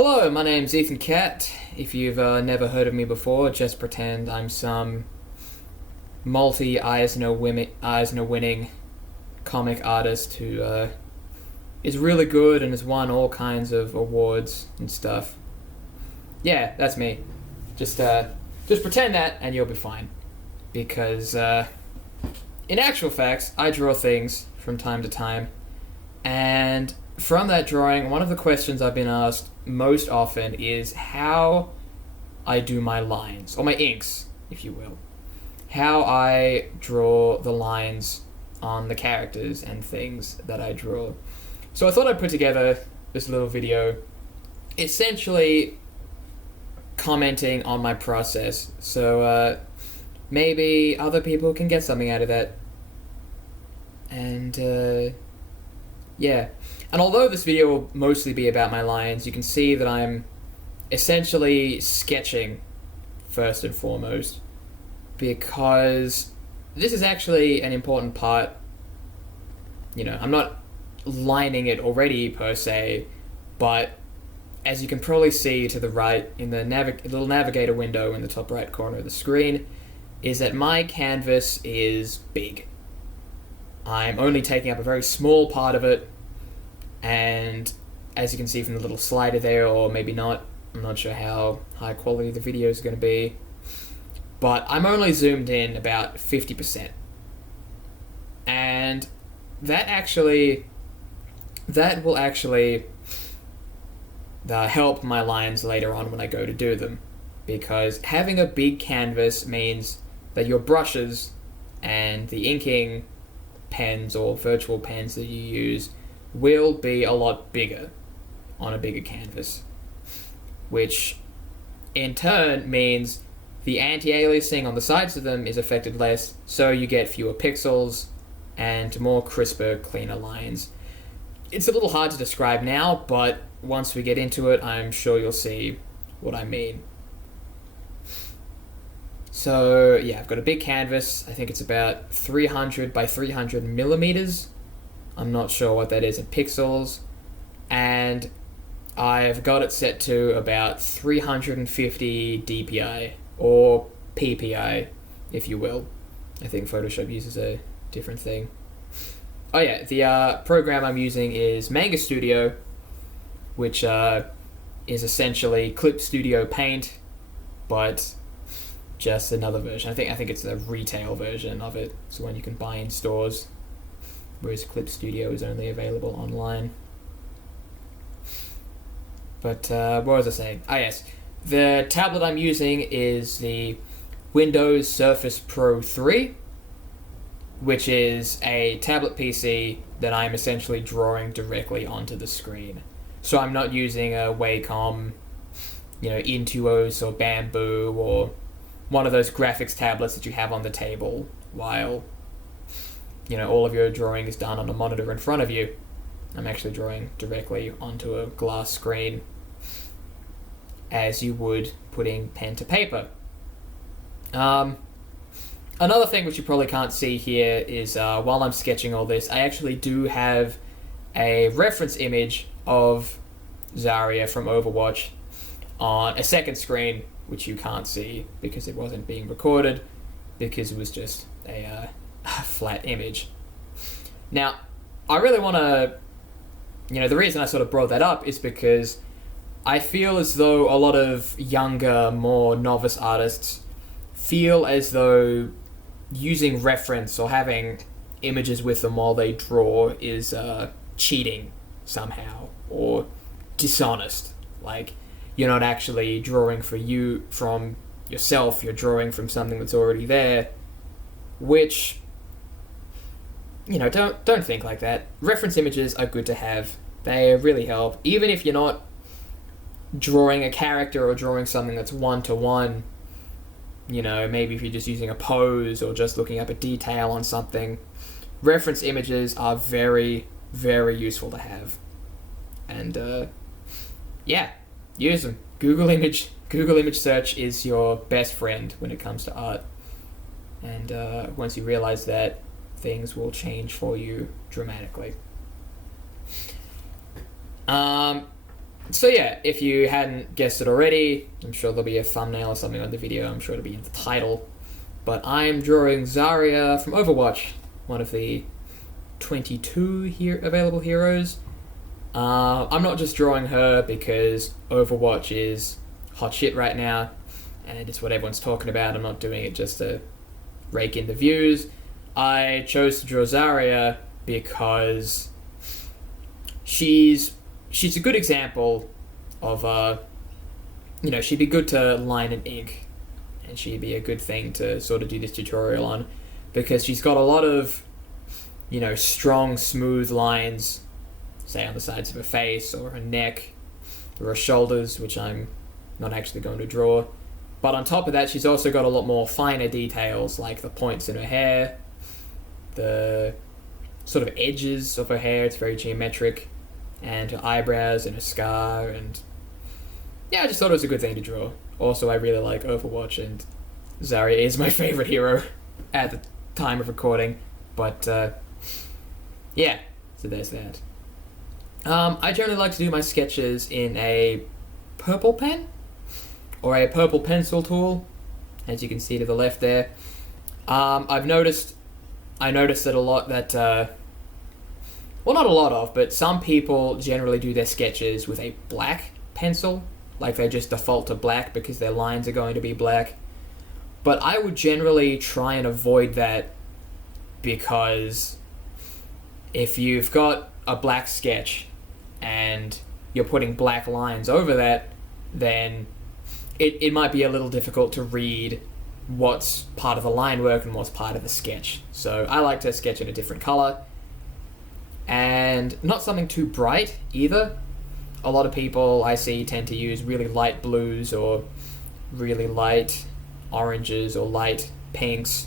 Hello, my name's Ethan Cat. If you've never heard of me before, just pretend I'm some multi-Eisner winning comic artist who is really good and has won all kinds of awards and stuff. Yeah, that's me. Just pretend that and you'll be fine. Because in actual facts, I draw things from time to time, and from that drawing, one of the questions I've been asked most often is how I do my lines, or my inks, if you will. How I draw the lines on the characters and things that I draw. So I thought I'd put together this little video, essentially commenting on my process. So maybe other people can get something out of that. And yeah. And although this video will mostly be about my lines, you can see that I'm essentially sketching first and foremost, because this is actually an important part. You know, I'm not lining it already per se, but as you can probably see to the right in the little navigator window in the top right corner of the screen, is that my canvas is big. I'm only taking up a very small part of it, and as you can see from the little slider there, or maybe not, I'm not sure how high quality the video is going to be, but I'm only zoomed in about 50%. And that will actually help my lines later on when I go to do them, because having a big canvas means that your brushes and the inking pens or virtual pens that you use will be a lot bigger on a bigger canvas, which in turn means the anti-aliasing on the sides of them is affected less, so you get fewer pixels and more crisper, cleaner lines. It's a little hard to describe now, but once we get into it, I'm sure you'll see what I mean. So yeah, I've got a big canvas. I think it's about 300 by 300 millimeters. I'm not sure what that is in pixels. And I've got it set to about 350 dpi, or ppi, if you will. I think Photoshop uses a different thing. Oh yeah, the program I'm using is Manga Studio, which is essentially Clip Studio Paint, but just another version. I think it's a retail version of it. It's the one you can buy in stores, whereas Clip Studio is only available online. But what was I saying? Ah yes, the tablet I'm using is the Windows Surface Pro 3, which is a tablet PC that I'm essentially drawing directly onto the screen. So I'm not using a Wacom, Intuos or Bamboo or one of those graphics tablets that you have on the table while all of your drawing is done on a monitor in front of you. I'm actually drawing directly onto a glass screen, as you would putting pen to paper. Another thing which you probably can't see here is while I'm sketching all this, I actually do have a reference image of Zarya from Overwatch on a second screen, which you can't see because it wasn't being recorded, because it was just a flat image. Now, I really want to, the reason I sort of brought that up is because I feel as though a lot of younger, more novice artists feel as though using reference or having images with them while they draw is cheating somehow, or dishonest. Like, you're not actually drawing from yourself, you're drawing from something that's already there, which, don't think like that. Reference images are good to have. They really help. Even if you're not drawing a character or drawing something that's one-to-one, maybe if you're just using a pose or just looking up a detail on something, reference images are very, very useful to have. And yeah, use them. Google image search is your best friend when it comes to art. And once you realize that, things will change for you dramatically. So yeah, if you hadn't guessed it already, I'm sure there'll be a thumbnail or something on the video. I'm sure it'll be in the title. But I'm drawing Zarya from Overwatch, one of the 22 available heroes. I'm not just drawing her because Overwatch is hot shit right now, and it's what everyone's talking about. I'm not doing it just to rake in the views. I chose to draw Zarya because she's a good example of she'd be good to line and ink, and she'd be a good thing to sort of do this tutorial on, because she's got a lot of strong, smooth lines, say on the sides of her face or her neck or her shoulders, which I'm not actually going to draw. But on top of that, she's also got a lot more finer details, like the points in her hair, the sort of edges of her hair. It's very geometric, and her eyebrows and her scar. And yeah, I just thought it was a good thing to draw. Also, I really like Overwatch, and Zarya is my favorite hero at the time of recording. But yeah, so there's that. I generally like to do my sketches in a purple pen or a purple pencil tool, as you can see to the left there. I noticed that a lot that well, not a lot of, but some people generally do their sketches with a black pencil, like they just default to black because their lines are going to be black. But I would generally try and avoid that, because if you've got a black sketch and you're putting black lines over that, then it might be a little difficult to read what's part of the line work and what's part of the sketch. So I like to sketch in a different color, and not something too bright either. A lot of people I see tend to use really light blues or really light oranges or light pinks.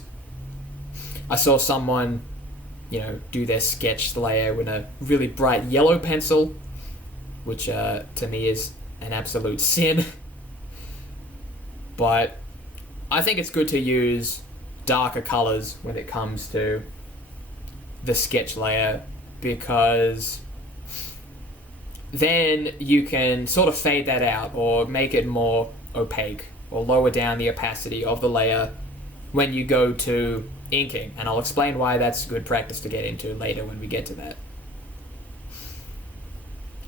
I saw someone do their sketch layer with a really bright yellow pencil, which to me is an absolute sin. But I think it's good to use darker colors when it comes to the sketch layer, because then you can sort of fade that out or make it more opaque or lower down the opacity of the layer when you go to inking. And I'll explain why that's good practice to get into later when we get to that.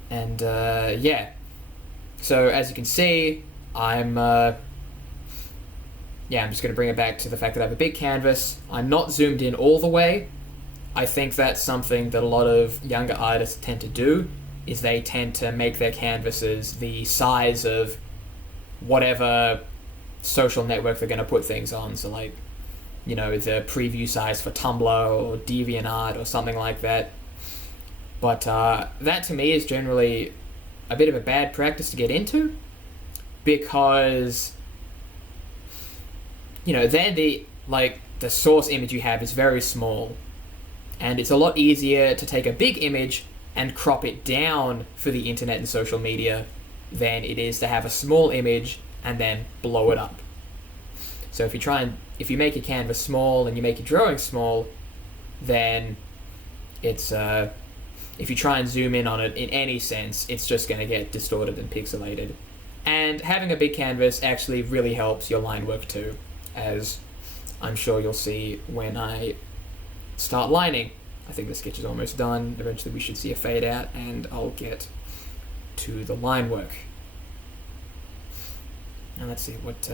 And yeah, so as you can see, I'm just going to bring it back to the fact that I have a big canvas. I'm not zoomed in all the way. I think that's something that a lot of younger artists tend to do, is they tend to make their canvases the size of whatever social network they're going to put things on. So like, the preview size for Tumblr or DeviantArt or something like that. But that to me is generally a bit of a bad practice to get into, because then the source image you have is very small, and it's a lot easier to take a big image and crop it down for the internet and social media than it is to have a small image and then blow it up. So if you make your canvas small and you make your drawing small, then it's if you try and zoom in on it in any sense, it's just going to get distorted and pixelated. And having a big canvas actually really helps your line work too, as I'm sure you'll see when I start lining. I think the sketch is almost done. Eventually we should see a fade out, and I'll get to the line work. Now let's see what...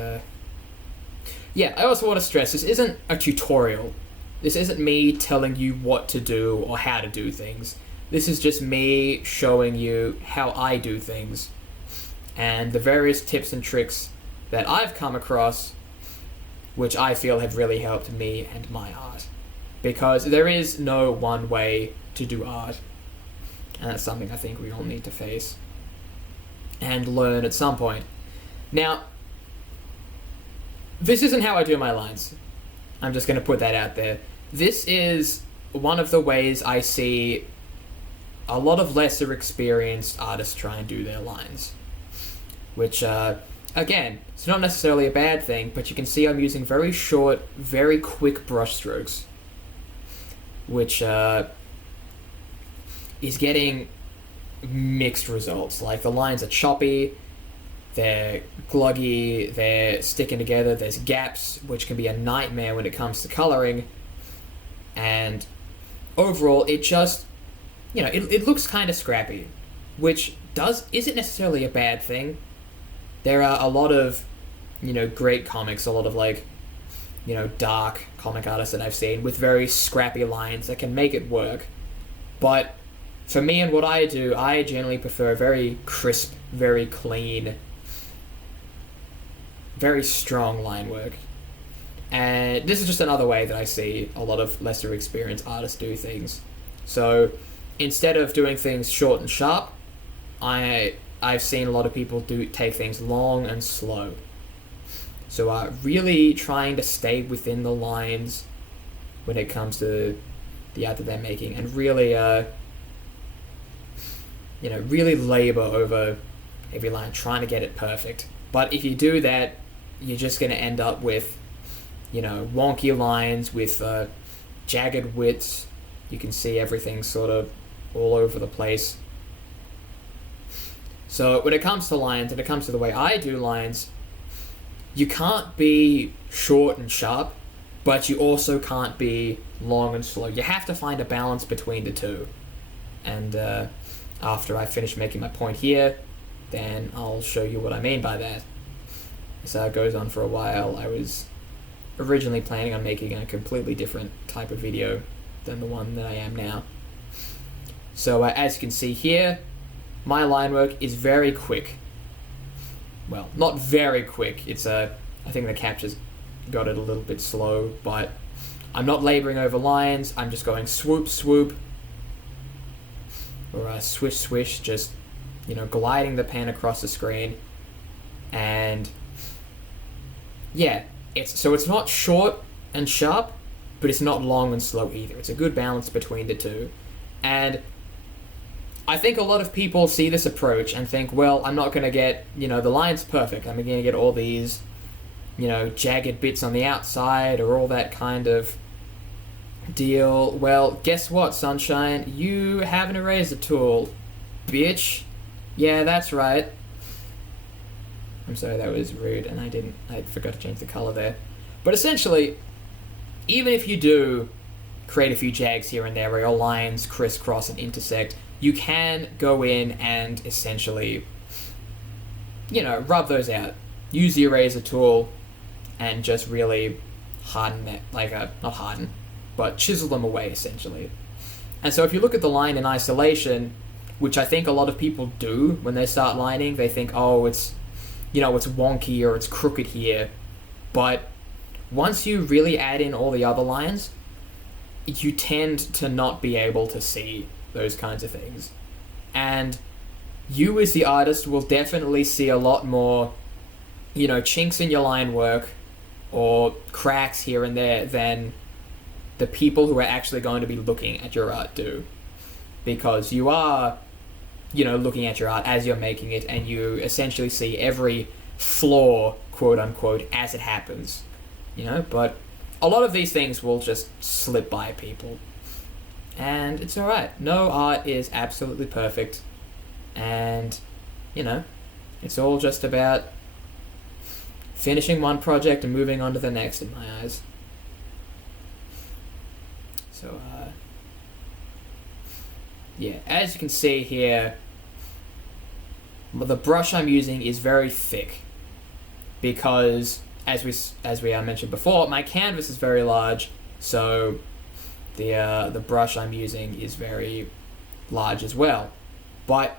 Yeah, I also want to stress, this isn't a tutorial. This isn't me telling you what to do or how to do things. This is just me showing you how I do things, and the various tips and tricks that I've come across, which I feel have really helped me and my art. Because there is no one way to do art, and that's something I think we all need to face and learn at some point. Now, this isn't how I do my lines. I'm just going to put that out there. This is one of the ways I see a lot of lesser experienced artists try and do their lines, which, again, it's not necessarily a bad thing, but you can see I'm using very short, very quick brush strokes, which is getting mixed results. Like, the lines are choppy, they're gluggy, they're sticking together, there's gaps, which can be a nightmare when it comes to coloring, and overall, it just, it looks kind of scrappy, which isn't necessarily a bad thing. There are a lot of, great comics, a lot of, like, dark comic artists that I've seen with very scrappy lines that can make it work. But for me and what I do, I generally prefer very crisp, very clean, very strong line work. And this is just another way that I see a lot of lesser experienced artists do things. So instead of doing things short and sharp, I've seen a lot of people take things long and slow. So really trying to stay within the lines when it comes to the art that they're making, and really, really labor over every line, trying to get it perfect. But if you do that, you're just going to end up with, wonky lines with jagged widths. You can see everything sort of all over the place. So when it comes to lines, and it comes to the way I do lines, you can't be short and sharp, but you also can't be long and slow. You have to find a balance between the two. And after I finish making my point here, then I'll show you what I mean by that. So it goes on for a while. I was originally planning on making a completely different type of video than the one that I am now. So as you can see here, my line work is very quick. Well, not very quick. It's I think the capture's got it a little bit slow, but I'm not laboring over lines. I'm just going swoop, swoop, or swish, swish, just, gliding the pen across the screen. And yeah, it's not short and sharp, but it's not long and slow either. It's a good balance between the two. And I think a lot of people see this approach and think, well, I'm not going to get, the line's perfect. I'm going to get all these, jagged bits on the outside or all that kind of deal. Well, guess what, Sunshine? You have an eraser tool, bitch. Yeah, that's right. I'm sorry, that was rude, and I forgot to change the color there. But essentially, even if you do create a few jags here and there where your lines crisscross and intersect, you can go in and essentially, rub those out. Use the eraser tool and just really harden that, not harden, but chisel them away, essentially. And so if you look at the line in isolation, which I think a lot of people do when they start lining, they think, oh, it's wonky or it's crooked here. But once you really add in all the other lines, you tend to not be able to see those kinds of things. And you as the artist will definitely see a lot more, chinks in your line work or cracks here and there than the people who are actually going to be looking at your art do. Because you are, looking at your art as you're making it, and you essentially see every flaw, quote unquote, as it happens. But a lot of these things will just slip by people. And it's alright. No art is absolutely perfect. And, it's all just about finishing one project and moving on to the next, in my eyes. So, yeah, as you can see here, the brush I'm using is very thick because, as we mentioned before, my canvas is very large, so the brush I'm using is very large as well. But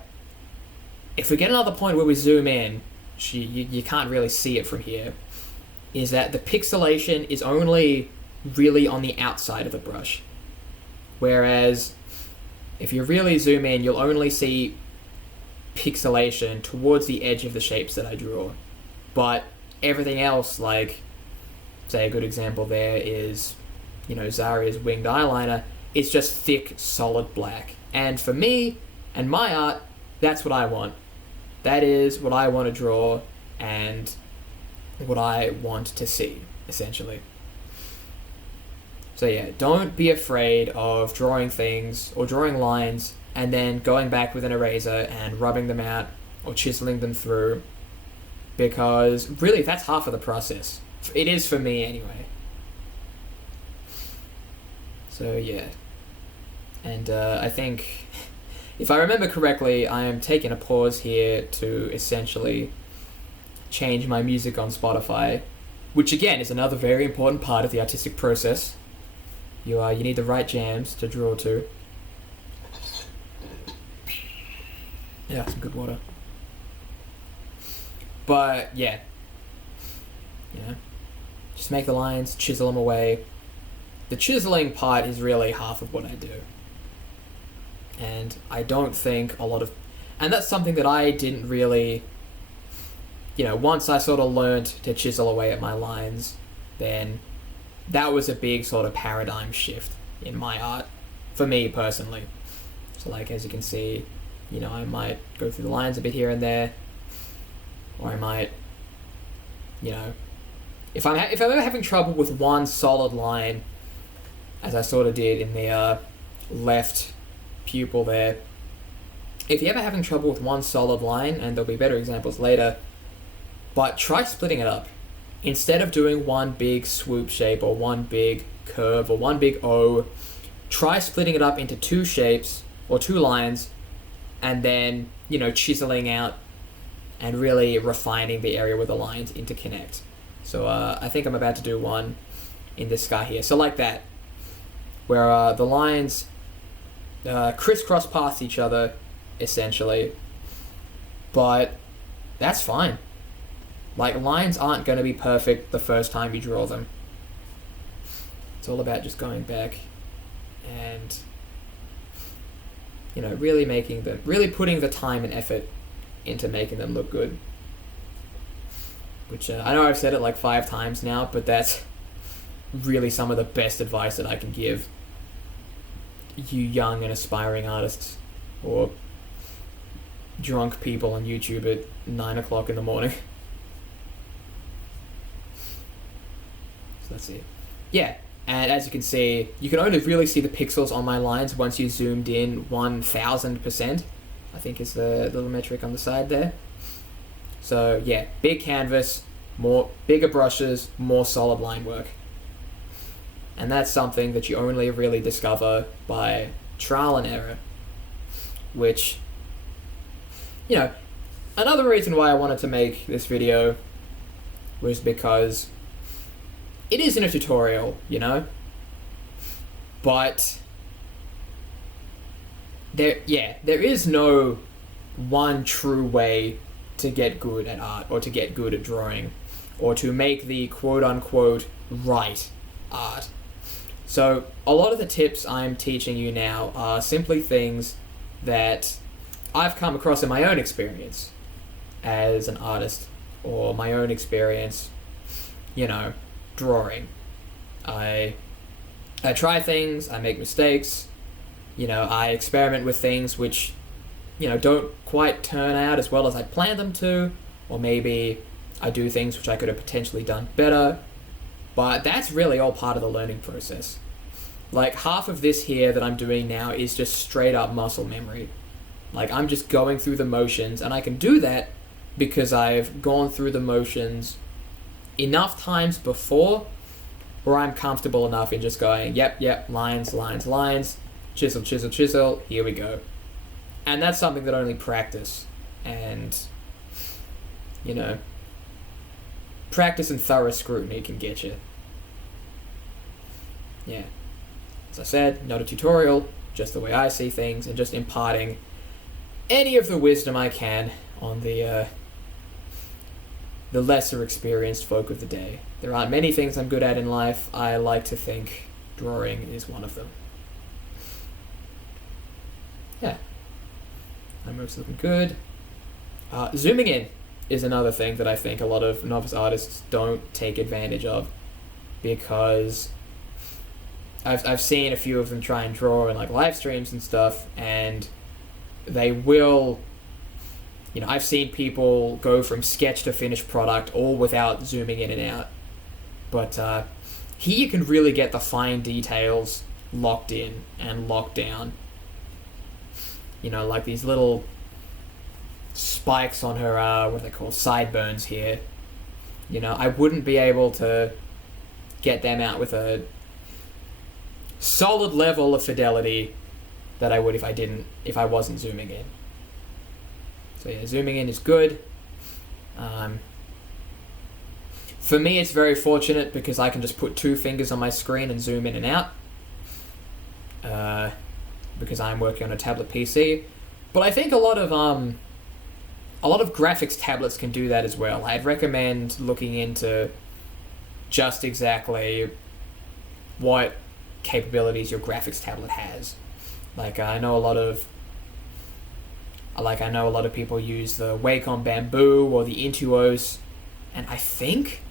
if we get another point where we zoom in, you can't really see it from here, is that the pixelation is only really on the outside of the brush. Whereas if you really zoom in, you'll only see pixelation towards the edge of the shapes that I draw. But everything else, like, say a good example there is, Zarya's winged eyeliner, it's just thick, solid black. And for me and my art, that's what I want. That is what I want to draw and what I want to see, essentially. So yeah, don't be afraid of drawing things or drawing lines and then going back with an eraser and rubbing them out or chiseling them through, because really that's half of the process. It is for me anyway. So yeah. And I think, if I remember correctly, I am taking a pause here to essentially change my music on Spotify, which again is another very important part of the artistic process. You need the right jams to draw to. Yeah, some good water. But yeah, just make the lines, chisel them away. The chiseling part is really half of what I do. And I don't think and that's something that I didn't really, once I sort of learned to chisel away at my lines, then that was a big sort of paradigm shift in my art, for me personally. So like, as you can see, I might go through the lines a bit here and there, or I might, if I'm ever having trouble with one solid line, as I sort of did in the left pupil there, if you're ever having trouble with one solid line, and there'll be better examples later, but try splitting it up. Instead of doing one big swoop shape or one big curve or one big O, try splitting it up into two shapes or two lines, and then, chiseling out and really refining the area where the lines interconnect. So I think I'm about to do one in this sky here. So like that, where the lines crisscross past each other, essentially. But that's fine. Like, lines aren't going to be perfect the first time you draw them. It's all about just going back and, really putting the time and effort into making them look good. Which, I know I've said it like 5 times now, but that's really some of the best advice that I can give you young and aspiring artists, or drunk people on YouTube at 9 o'clock in the morning. So let's see. Yeah, and as you can see, you can only really see the pixels on my lines once you zoomed in 1000%, I think is the little metric on the side there. So yeah, big canvas, bigger brushes, more solid line work. And that's something that you only really discover by trial and error. Which, another reason why I wanted to make this video was because it isn't a tutorial, but there is no one true way to get good at art, or to get good at drawing, or to make the quote-unquote right art. So a lot of the tips I'm teaching you now are simply things that I've come across in my own experience as an artist, or my own experience, drawing. I try things, I make mistakes, I experiment with things which, don't quite turn out as well as I planned them to, or maybe I do things which I could have potentially done better. But that's really all part of the learning process. Like, half of this here that I'm doing now is just straight up muscle memory. Like, I'm just going through the motions, and I can do that because I've gone through the motions enough times before where I'm comfortable enough in just going, yep, lines, chisel, chisel, chisel, here we go. And that's something that only practice and, practice and thorough scrutiny can get you. Yeah. As I said, not a tutorial, just the way I see things, and just imparting any of the wisdom I can on the lesser experienced folk of the day. There aren't many things I'm good at in life. I like to think drawing is one of them. Yeah. My move's looking good. Zooming in is another thing that I think a lot of novice artists don't take advantage of, because I've seen a few of them try and draw in like live streams and stuff, and they will, I've seen people go from sketch to finished product all without zooming in and out. But here you can really get the fine details locked in and locked down. like these little spikes on her, what are they called, sideburns here. I wouldn't be able to get them out with a solid level of fidelity that I would if I wasn't zooming in. So yeah, zooming in is good. For me, it's very fortunate because I can just put 2 fingers on my screen and zoom in and out. Because I'm working on a tablet PC. But I think a lot of graphics tablets can do that as well. I'd recommend looking into just exactly what capabilities your graphics tablet has. I know a lot of people use the Wacom Bamboo or the Intuos, and I think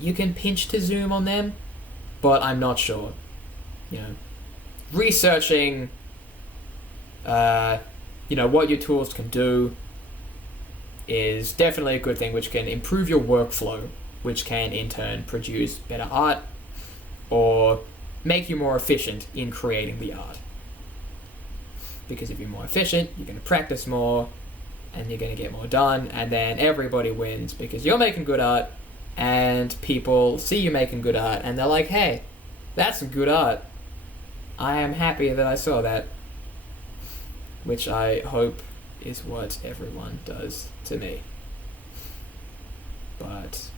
you can pinch to zoom on them, but I'm not sure. Researching what your tools can do is definitely a good thing, which can improve your workflow, which can in turn produce better art or make you more efficient in creating the art. Because if you're more efficient, you're going to practice more and you're going to get more done, and then everybody wins because you're making good art and people see you making good art and they're like, hey, that's some good art. I am happy that I saw that. Which I hope is what everyone does to me. But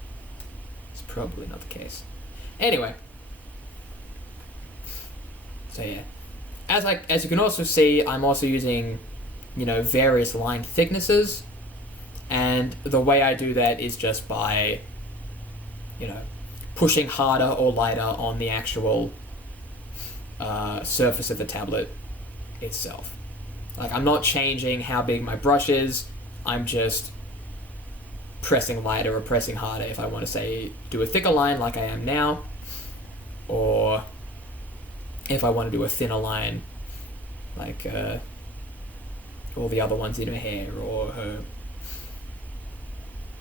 it's probably not the case. Anyway. So yeah. As you can also see, I'm also using, various line thicknesses. And the way I do that is just by, pushing harder or lighter on the actual surface of the tablet itself. I'm not changing how big my brush is, I'm just pressing lighter or pressing harder if I want to, say, do a thicker line like I am now, or if I want to do a thinner line like all the other ones in her hair or her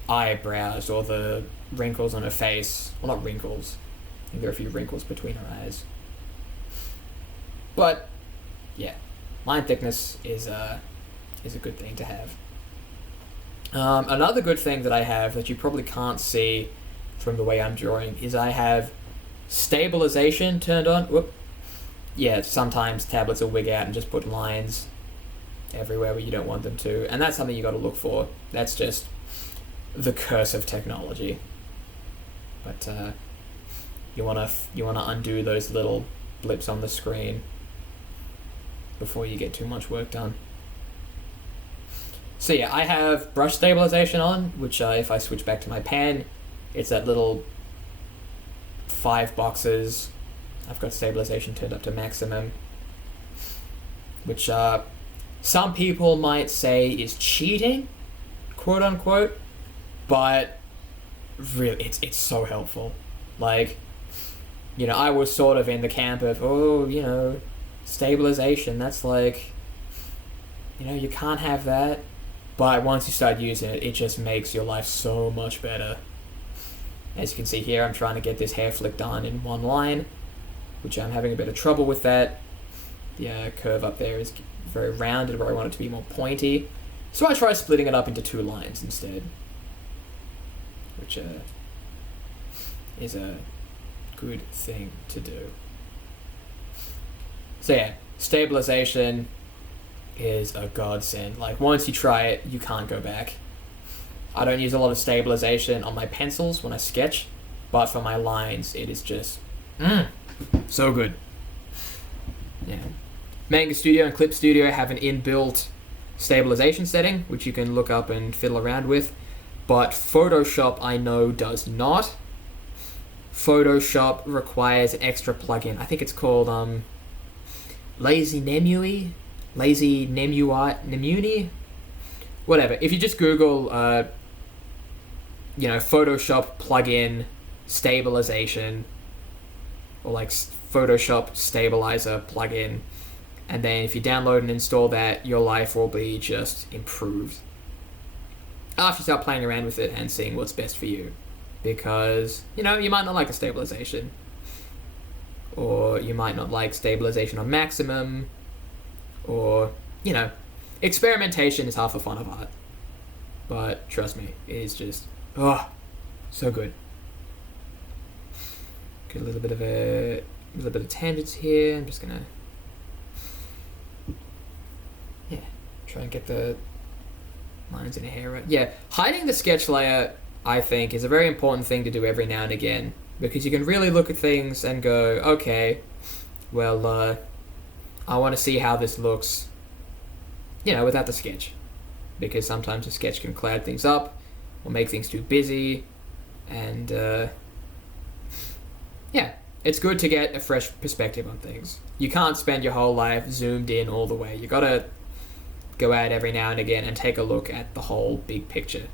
eyebrows or the wrinkles on her face. Well, not wrinkles, I think there are a few wrinkles between her eyes. But yeah, line thickness is a good thing to have. Another good thing that I have that you probably can't see from the way I'm drawing is I have stabilization turned on. Whoop. Yeah, sometimes tablets will wig out and just put lines everywhere where you don't want them to, and that's something you got to look for. That's just the curse of technology. But you wanna undo those little blips on the screen before you get too much work done. So yeah, I have brush stabilization on, which if I switch back to my pen, it's that little 5 boxes. I've got stabilization turned up to maximum, which some people might say is cheating, quote unquote, but really it's so helpful. I was sort of in the camp of, stabilization, that's you can't have that. But once you start using it, it just makes your life so much better. As you can see here, I'm trying to get this hair flick done in one line, which I'm having a bit of trouble with that. The curve up there is very rounded where I want it to be more pointy. So I try splitting it up into 2 lines instead, which is a good thing to do. So yeah, stabilization is a godsend. Once you try it, you can't go back. I don't use a lot of stabilization on my pencils when I sketch, but for my lines, it is just so good. Yeah. Manga Studio and Clip Studio have an inbuilt stabilization setting, which you can look up and fiddle around with, but Photoshop, I know, does not. Photoshop requires an extra plugin. I think it's called Lazy Nemui, whatever. If you just Google, Photoshop plugin stabilization, or Photoshop stabilizer plugin, and then if you download and install that, your life will be just improved after you start playing around with it and seeing what's best for you. Because, you might not like the stabilization, or you might not like stabilization on maximum, or, experimentation is half the fun of art. But trust me, it is just, oh, so good. Get a little bit of tangents here. I'm just gonna, yeah, try and get the lines in her hair right. Yeah, hiding the sketch layer, I think, is a very important thing to do every now and again, because you can really look at things and go, okay, well, I want to see how this looks, without the sketch, because sometimes the sketch can cloud things up or make things too busy, and yeah, it's good to get a fresh perspective on things. You can't spend your whole life zoomed in all the way. You gotta go out every now and again and take a look at the whole big picture.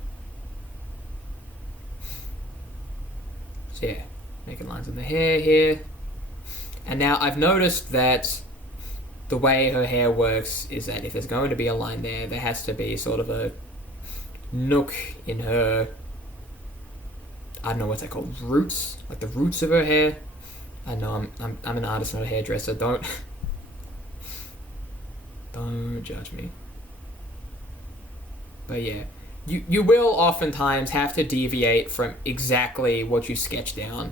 So yeah, making lines on the hair here. And now I've noticed that the way her hair works is that if there's going to be a line there has to be sort of a nook in her, I don't know what's that called, roots? Like the roots of her hair? I know I'm an artist, not a hairdresser. Don't judge me. But yeah, you will oftentimes have to deviate from exactly what you sketched down.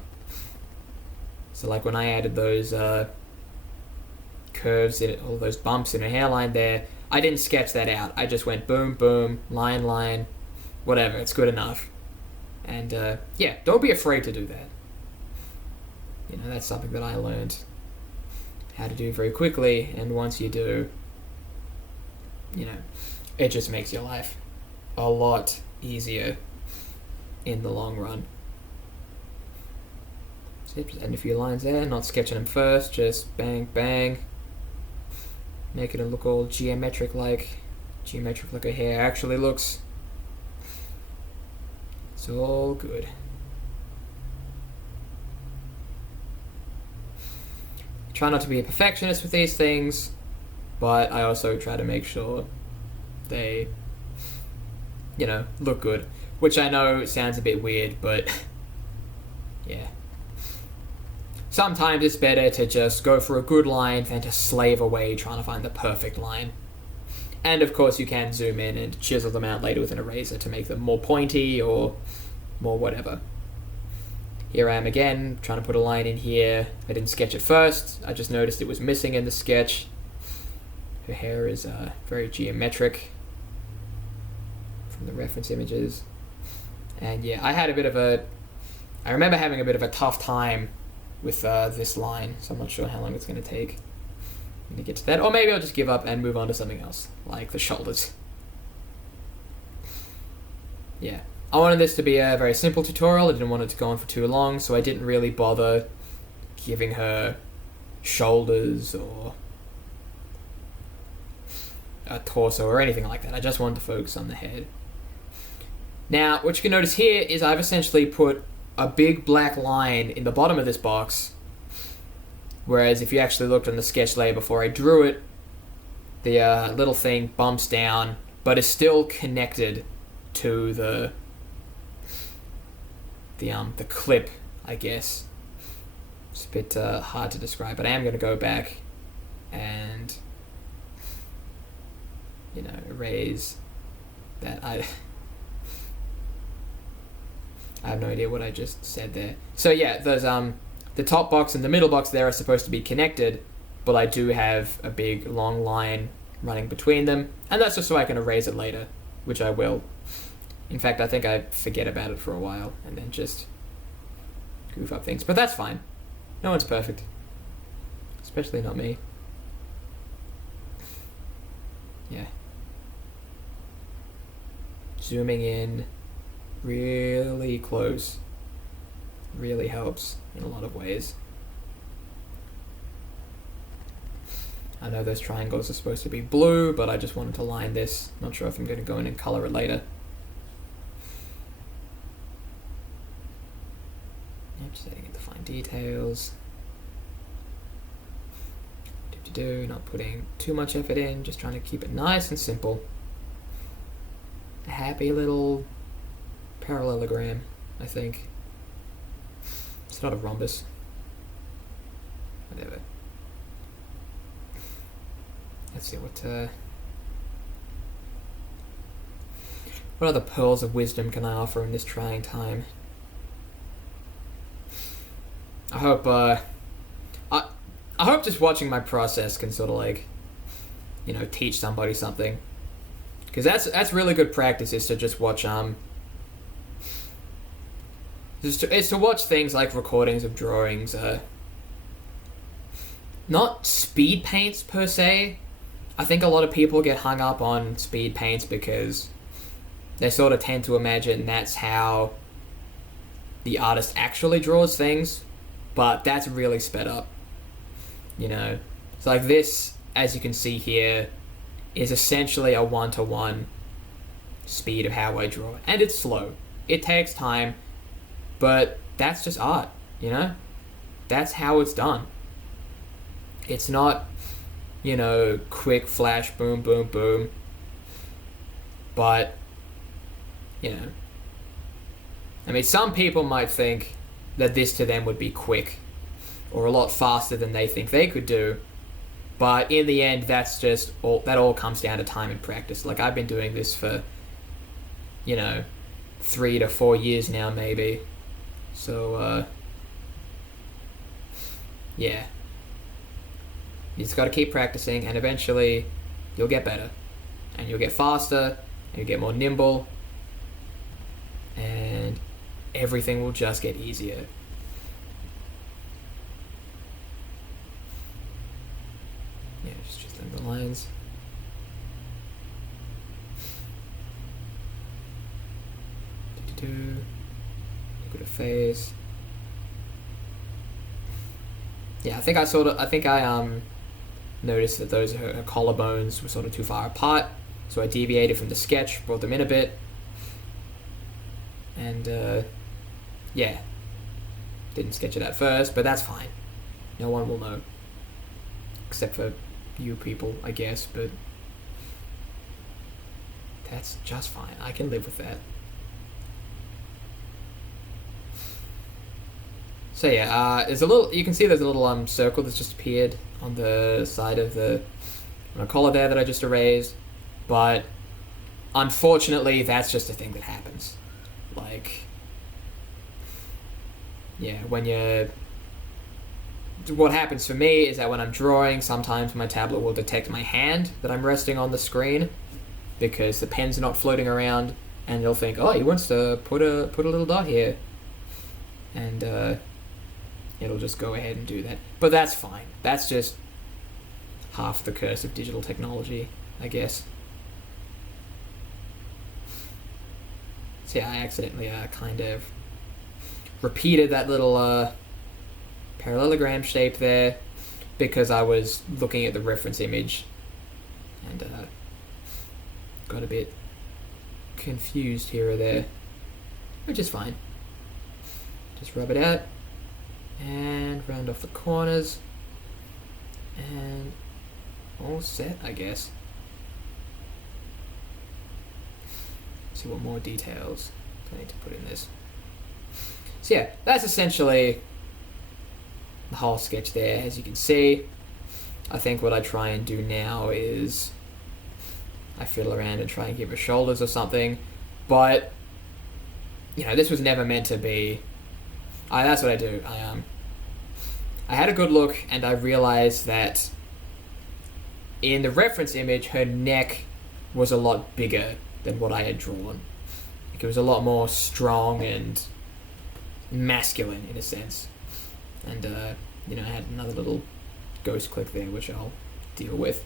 So like when I added those curves in it, all those bumps in her hairline there, I didn't sketch that out. I just went boom, boom, line, line, whatever. It's good enough. And yeah, don't be afraid to do that. That's something that I learned how to do very quickly. And once you do, it just makes your life a lot easier in the long run. So just adding a few lines there, not sketching them first, just bang, bang. Making it look all geometric like her hair actually looks. It's all good. Try not to be a perfectionist with these things, but I also try to make sure they, look good. Which I know sounds a bit weird, but yeah. Sometimes it's better to just go for a good line than to slave away trying to find the perfect line. And of course you can zoom in and chisel them out later with an eraser to make them more pointy or more whatever. Here I am again, trying to put a line in here. I didn't sketch it first, I just noticed it was missing in the sketch. Her hair is very geometric from the reference images. And yeah, I remember having a bit of a tough time with this line, so I'm not sure how long it's going to take to get to that. Or maybe I'll just give up and move on to something else, like the shoulders. Yeah. I wanted this to be a very simple tutorial. I didn't want it to go on for too long, so I didn't really bother giving her shoulders or a torso or anything like that. I just wanted to focus on the head. Now, what you can notice here is I've essentially put a big black line in the bottom of this box, whereas if you actually looked on the sketch layer before I drew it, the little thing bumps down, but is still connected to the clip, I guess. It's a bit hard to describe, but I am going to go back and erase that. I have no idea what I just said there. So yeah, those the top box and the middle box there are supposed to be connected, but I do have a big long line running between them, and that's just so I can erase it later, which I will. In fact, I think I forget about it for a while and then just goof up things, but that's fine. No one's perfect, especially not me. Yeah. Zooming in really close really helps in a lot of ways. I know those triangles are supposed to be blue, but I just wanted to line this. Not sure if I'm going to go in and color it later. Just adding in the fine details. Not putting too much effort in, just trying to keep it nice and simple. A happy little parallelogram, I think. It's not a rhombus. Whatever. Let's see what What other pearls of wisdom can I offer in this trying time? I hope I hope just watching my process can sort of like, teach somebody something. Because that's really good practice, is to just watch is to watch things like recordings of drawings, not speed paints per se. I think a lot of people get hung up on speed paints because they sort of tend to imagine that's how the artist actually draws things, but that's really sped up. It's like this, as you can see here, is essentially a 1-to-1 speed of how I draw. And it's slow. It takes time, but that's just art, That's how it's done. It's not, quick flash, boom, boom, boom. But, some people might think that this to them would be quick or a lot faster than they think they could do. But in the end, that all comes down to time and practice. Like, I've been doing this for, 3 to 4 years now, maybe. So, yeah. You just got to keep practicing, and eventually you'll get better. And you'll get faster, and you'll get more nimble, and everything will just get easier. Yeah, just like the lines. Look at a face. Yeah, I think I noticed that her collarbones were sort of too far apart, so I deviated from the sketch, brought them in a bit, and yeah, didn't sketch it at first, but that's fine. No one will know, except for you people, I guess, but that's just fine. I can live with that. So yeah, you can see there's a little circle that's just appeared on the side of the collar there that I just erased, but unfortunately that's just a thing that happens. Like, yeah, what happens for me is that when I'm drawing, sometimes my tablet will detect my hand that I'm resting on the screen because the pen's not floating around, and it'll think, oh, he wants to put a little dot here, and it'll just go ahead and do that. But that's fine. That's just half the curse of digital technology, I guess. So yeah, I accidentally kind of repeated that little parallelogram shape there because I was looking at the reference image and got a bit confused here or there, which is fine. Just rub it out and round off the corners and all set, I guess. See what more details I need to put in this. So yeah, that's essentially the whole sketch there. As you can see, I think what I try and do now is I fiddle around and try and give her shoulders or something, but this was never meant to be. That's what I do. I had a good look and I realized that in the reference image her neck was a lot bigger than what I had drawn. Like, it was a lot more strong and masculine in a sense. And I had another little ghost click there which I'll deal with.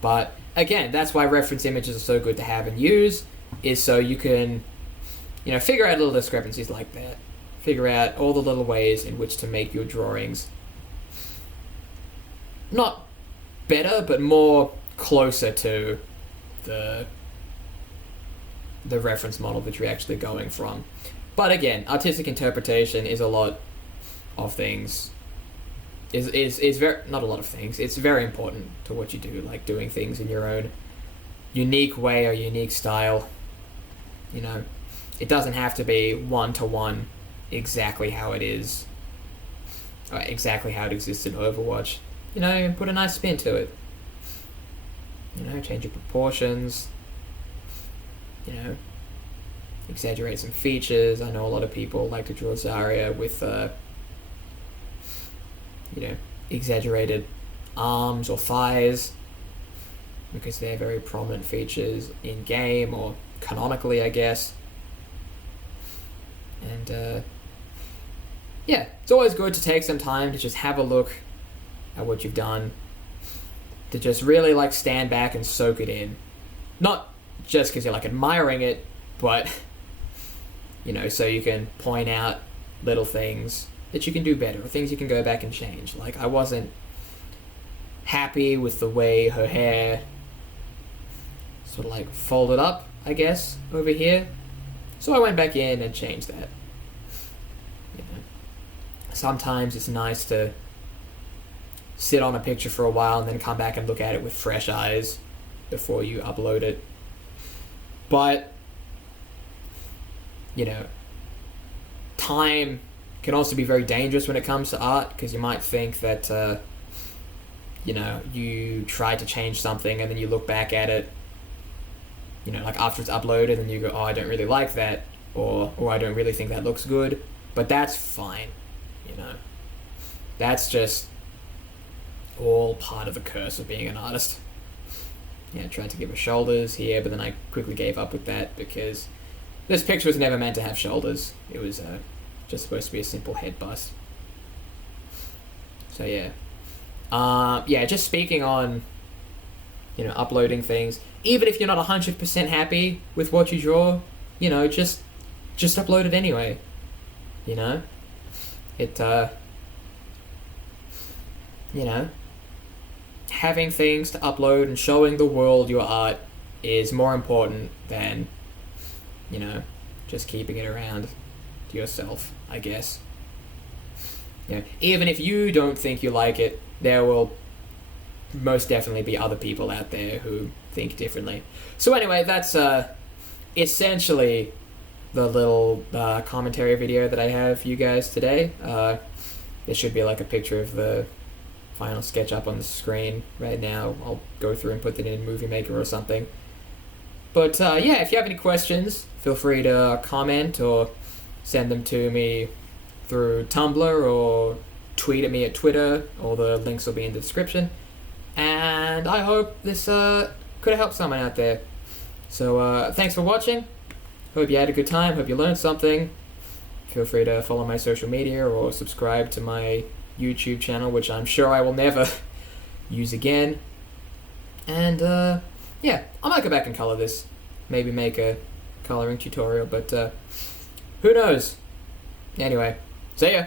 But again, that's why reference images are so good to have and use, is so you can figure out little discrepancies like that. Figure out all the little ways in which to make your drawings not better, but more closer to the reference model that you're actually going from. But again, artistic interpretation is a lot of things. Is very, not a lot of things. It's very important to what you do, like doing things in your own unique way or unique style. It doesn't have to be 1-to-1 exactly how it is, or exactly how it exists in Overwatch. Put a nice spin to it. Change your proportions. you know, exaggerate some features. I know a lot of people like to draw Zarya with, you know, exaggerated arms or thighs because they're very prominent features in game or canonically, I guess. And yeah, it's always good to take some time to just have a look at what you've done, to just really like stand back and soak it in. Not just because you're like admiring it, but you know, so you can point out little things that you can do better, or things you can go back and change. Like, I wasn't happy with the way her hair sort of like folded up, I guess, over here. So I went back in and changed that. You know, sometimes it's nice to sit on a picture for a while and then come back and look at it with fresh eyes before you upload it. But, you know, time can also be very dangerous when it comes to art, because you might think that, you know, you try to change something and then you look back at it, you know, like after it's uploaded and you go, oh, I don't really like that, or I don't really think that looks good. But that's fine, you know. That's just all part of the curse of being an artist. Yeah, I tried to give her shoulders here, but then I quickly gave up with that because this picture was never meant to have shoulders. It was just supposed to be a simple head bust. So yeah. Yeah, just speaking on, you know, uploading things. Even if you're not 100% happy with what you draw, you know, just upload it anyway. You know? It, you know, having things to upload and showing the world your art is more important than, you know, just keeping it around to yourself, I guess. You know, even if you don't think you like it, there will most definitely be other people out there who think differently. So anyway, that's essentially the little commentary video that I have for you guys today. There should be like a picture of the final sketch up on the screen right now. I'll go through and put that in Movie Maker or something. But yeah, if you have any questions, feel free to comment or send them to me through Tumblr or tweet at me at Twitter. All the links will be in the description. And I hope this could have helped someone out there. So thanks for watching. Hope you had a good time. Hope you learned something. Feel free to follow my social media or subscribe to my YouTube channel, which I'm sure I will never use again. And yeah, I might go back and color this. Maybe make a coloring tutorial, but who knows? Anyway, see ya!